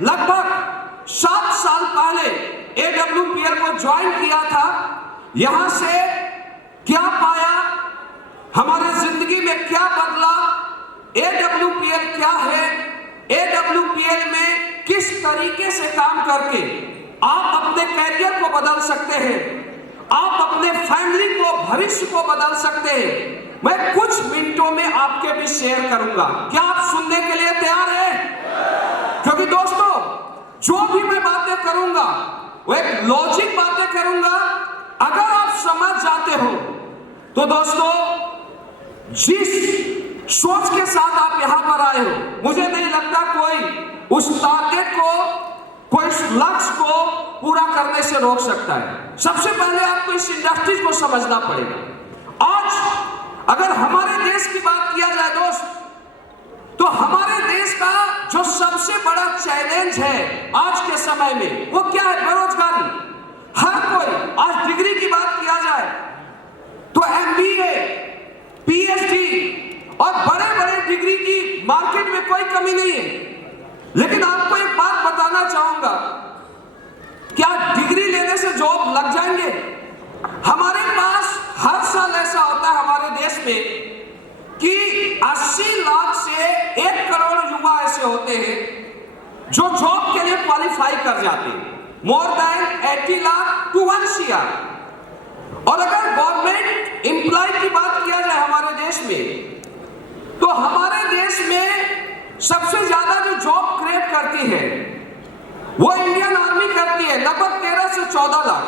लगभग 7 साल पहले AWPL को ज्वाइन किया था। यहां से क्या पाया, हमारे जिंदगी में क्या बदला, AWPL क्या है, AWPL में किस तरीके से काम करके आप अपने कैरियर को बदल सकते हैं, आप अपने फैमिली को, भविष्य को बदल सकते हैं, मैं कुछ मिनटों में आपके भी शेयर करूंगा। क्या आप सुनने के लिए तैयार हैं? क्योंकि दोस्तों, जो भी मैं बातें करूंगा वो एक लॉजिक बातें करूंगा। अगर आप समझ जाते हो तो दोस्तों, जिस सोच के साथ आप यहां पर आए हो, मुझे नहीं लगता कोई उस टारगेट को, कोई लक्ष्य को पूरा करने से रोक सकता है। सबसे पहले आपको इस इंडस्ट्री को समझना पड़ेगा। आज अगर हमारे देश की बात किया जाए दोस्त, तो हमारे देश का जो सबसे बड़ा चैलेंज है आज के समय में वो क्या है? बेरोजगारी। हर कोई, आज डिग्री की बात किया जाए तो MBA, PhD और बड़े बड़े डिग्री की मार्केट में कोई कमी नहीं है। लेकिन आपको एक बात बताना चाहूंगा, क्या डिग्री लेने से जॉब लग जाएंगे? हमारे पास हर साल ऐसा होता है हमारे देश में कि 80 लाख से 1 करोड़ युवा ऐसे होते हैं जो जॉब के लिए क्वालिफाई कर जाते हैं। More than 80 lakh to 1 CR। और अगर गवर्नमेंट एम्प्लॉय की बात किया जाए हमारे देश में, तो हमारे देश में सबसे ज्यादा जो जॉब क्रिएट करती है वो इंडियन आर्मी करती है, लगभग 13 से 14 लाख।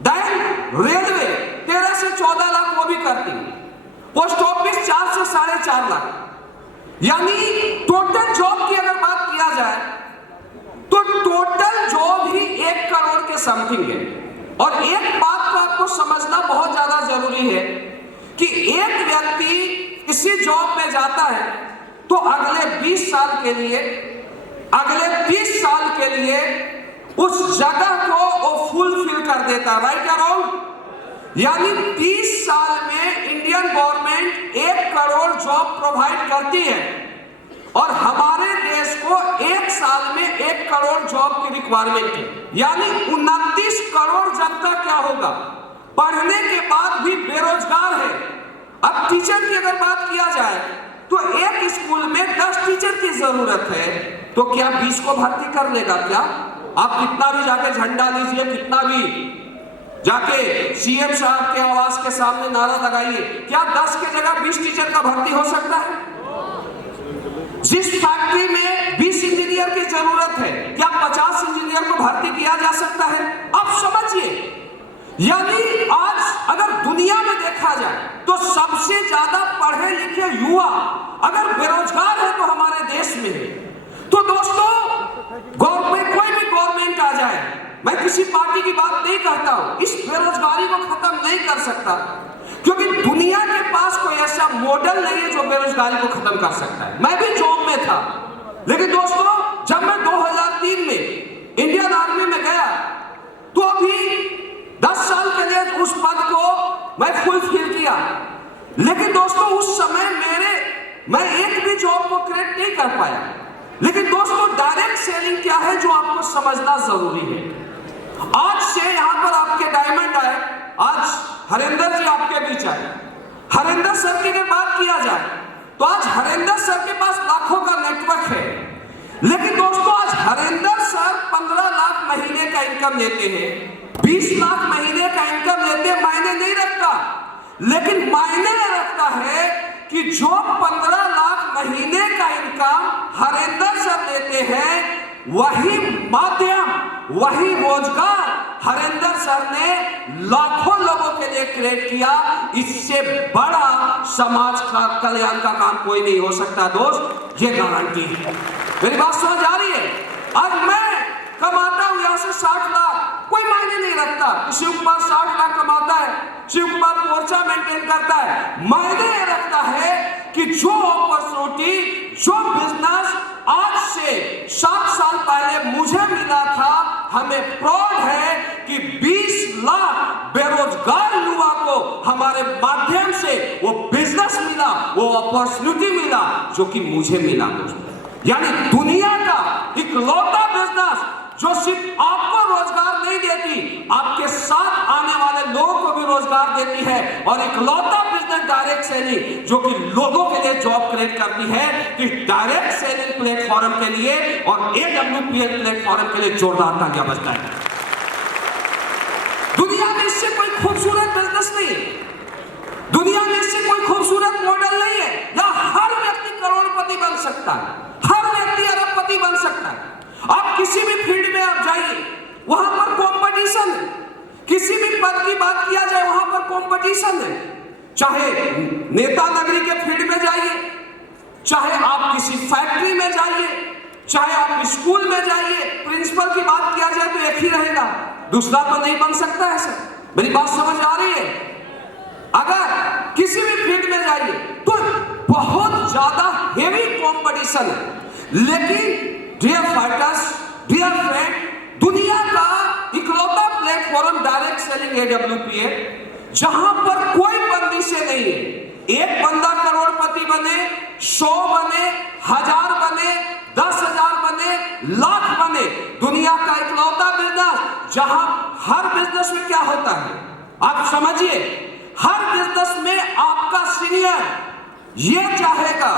देन रेलवे 13 से 14 लाख वो भी करती है। पोस्ट ऑफिस 4 से 4.5 लाख। यानी टोटल जॉब की अगर बात किया जाए तो टोटल जॉब ही 1 करोड़ के समथिंग है। और एक बात को आपको समझना बहुत ज्यादा जरूरी है कि एक व्यक्ति किसी जॉब में जाता है तो अगले 20 साल के लिए, अगले 30 साल के लिए उस जगह को वो फुलफिल कर देता है। राइट या रॉन्ग? यानी 30 साल में Indian government 1 crore job provide करती है और हमारे देश को 1 साल में 1 करोड़ जॉब की रिक्वायरमेंट है। यानी 29 करोड़ जनता क्या होगा, पढ़ने के बाद भी बेरोजगार है। अब टीचर की अगर बात किया जाए तो एक स्कूल में 10 टीचर की जरूरत है, तो क्या 20 को भर्ती कर लेगा? क्या आप कितना भी जाके झंडा लीजिए, कितना भी जाके CM साहब के आवास के सामने नारा लगाइए, क्या 10 के जगह 20 टीचर का भर्ती हो सकता है? जिस फैक्ट्री में 20 इंजीनियर की जरूरत है, क्या 50 इंजीनियर को भर्ती किया जा सकता है? आप समझिए, यानी आज अगर दुनिया में देखा जाए तो सबसे ज्यादा पढ़े लिखे युवा अगर बेरोजगार है तो हमारे देश में है। तो दोस्तों, गवर्नमेंट, कोई भी गवर्नमेंट आ जाए, मैं किसी पार्टी की बात नहीं करता हूं, इस बेरोजगारी को खत्म नहीं कर सकता, क्योंकि दुनिया के पास कोई ऐसा मॉडल नहीं है जो बेरोजगारी को खत्म कर सकता है। मैं भी जॉब में था, लेकिन दोस्तों जब मैं 2003 में इंडियन आर्मी में गया तो अभी 10 साल के लिए उस पद को मैं फुलफिल किया। लेकिन दोस्तों उस समय मैं एक भी जॉब को क्रिएट नहीं कर पाया। लेकिन दोस्तों, डायरेक्ट सेलिंग क्या है जो आपको समझना जरूरी है। आज से यहां पर आपके डायमंड आए, आज हरिंदर जी आपके बीच आए। हरिंदर सर की अगर बात किया जाए तो आज हरिंदर सर के पास लाखों का नेटवर्क है। लेकिन दोस्तों, आज हरिंदर सर 15 लाख महीने का इनकम लेते हैं, 20 लाख महीने का इनकम लेते हैं, मायने नहीं रखता। लेकिन मायने रखता है कि जो 15 लाख महीने का इनकम हरिंदर सर लेते हैं, वही माध्यम, वही रोजगार हरिंदर सर ने लाखों लोगों के लिए क्रिएट किया। इससे बड़ा समाज का कल्याण का काम कोई नहीं हो सकता दोस्त, ये गारंटी है। मेरी बात समझ आ रही है? आज मैं कमाता हूं यहां से 60 लाख, कोई मायने नहीं रखता। शिव कुमार 60 लाख कमाता है, शिव कुमार मोर्चा मेंटेन करता है। मायने रखता है कि जो अपॉर्चुनिटी, जो बिजनेस आज से 7 साल पहले मुझे मिला था, हमें प्राउड है कि 20 लाख बेरोजगार युवा को हमारे माध्यम से वो बिजनेस मिला, वो अपॉर्चुनिटी मिला जो कि मुझे मिला दोस्तों। यानी दुनिया का इकलौता जो सिर्फ आपको रोजगार नहीं देती, आपके साथ आने वाले लोगों को भी रोजगार देती है, और इकलौता बिजनेस डायरेक्ट सेलिंग जो कि लोगों के लिए जॉब क्रिएट करती है, कि डायरेक्ट सेलिंग प्लेटफॉर्म के लिए और AWPL प्लेटफॉर्म के लिए जोरदार तालियां बजता है। दुनिया में इससे कोई खूबसूरत बिजनेस नहीं है, दुनिया में इससे कोई खूबसूरत मॉडल नहीं है, या हर व्यक्ति करोड़पति बन सकता है, हर व्यक्ति अरबपति बन सकता है। आप किसी भी फील्ड में आप जाइए, वहां पर कंपटीशन है, किसी भी पद की बात किया जाए वहां पर कंपटीशन है। चाहे नेता नगरी के फील्ड में जाइए, चाहे आप किसी फैक्ट्री में जाइए, चाहे आप स्कूल में जाइए, प्रिंसिपल की बात किया जाए तो एक ही रहेगा, दूसरा तो नहीं बन सकता है। सर मेरी बात समझ आ रही है? अगर किसी भी फील्ड में जाइए तो बहुत ज्यादा हेवी कंपटीशन है। लेकिन डियर फाइटर्स, डियर फ्रेंड, दुनिया का इकलौता प्लेटफॉर्म डायरेक्ट सेलिंग AWPL, जहां पर कोई बंदिशें नहीं है। एक बंदा करोड़पति बने, 100 बने, 1000 बने, 10,000 बने, लाख बने, दुनिया का इकलौता बिजनेस जहां हर बिजनेस में क्या होता है आप समझिए, हर बिजनेस में आपका सीनियर ये चाहेगा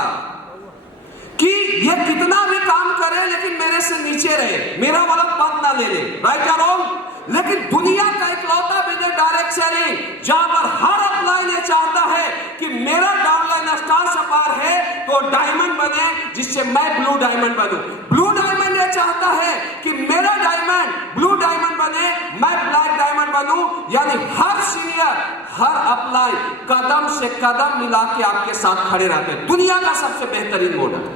कि ये कितना भी काम करे लेकिन मेरे से नीचे रहे, मेरा वाला पद ना ले ले, राइट या रॉन्ग? लेकिन दुनिया का इकलौता बिजनेस डायरेक्ट सेलिंग जहां पर हर अपलाइन ये चाहता है कि मेरा डाउनलाइन स्टार सपार है तो डायमंड बने, जिससे मैं ब्लू डायमंड बनूं। ब्लू डायमंड ये चाहता है कि मेरा डायमंड ब्लू डायमंड बने, मैं ब्लैक डायमंड बनूं। यानी हर सीनियर, हर अपलाइन कदम से कदम मिला के आपके साथ खड़े रहते हैं। दुनिया का सबसे बेहतरीन मॉडल।